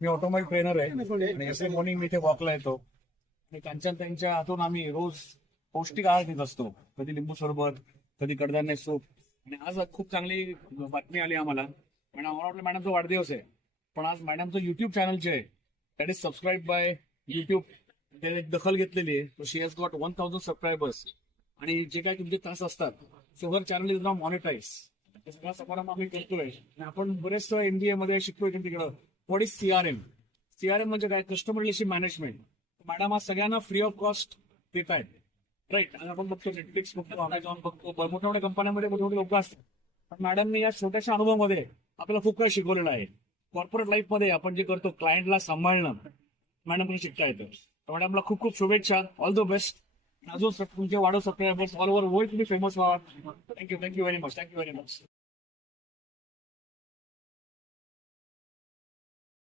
मी automobile trainer आहे आणि S morning मी इथे वॉकला येतो आणि त्यांच्या हातून आम्ही रोज पौष्टिक आहार देत असतो. कधी लिंबू सरबत, कधी कडधान्य सूप. आणि आज खूप चांगली बातमी आली आम्हाला. मला वाटलं मॅडमचा वाढदिवस आहे, पण आज मॅडमचं युट्यूब चॅनल जे आहे that is subscribe by YouTube, त्याने एक दखल घेतलेली आहे. So she has got 1000 subscribers. आणि जे काही तुमचे तास असतात, so her channel is now monetize. सगळा समारंभ आम्ही करतोय आणि आपण बरेच एमबीए मध्ये शिकतोय तिकडं. What is CRM? सीआरएम म्हणजे काय? Customer relation management. मॅडम आज सगळ्यांना फ्री ऑफ कॉस्ट देत आहेत. राईट. आणि आपण बघतो नेटफ्लिक्स बघतो, अमेझॉन बघतो, मोठ्या मोठ्या कंपन्यांमध्ये मोठे मोठे लोक असतात. पण मॅडमने या छोट्याशा अनुभवामध्ये आपल्याला खूप काही शिकवलेलं आहे. कॉर्पोरेट लाईफमध्ये आपण जे करतो, क्लायंटला सांभाळणं, मॅडमकडे शिकता येतं. मॅडमला खूप खूप शुभेच्छा. All the best. अजून तुमचे वाढव सबस्क्रायबर्स ऑल ओव्हर वर्ल्ड तुम्ही फेमस व्हा. Thank you very much.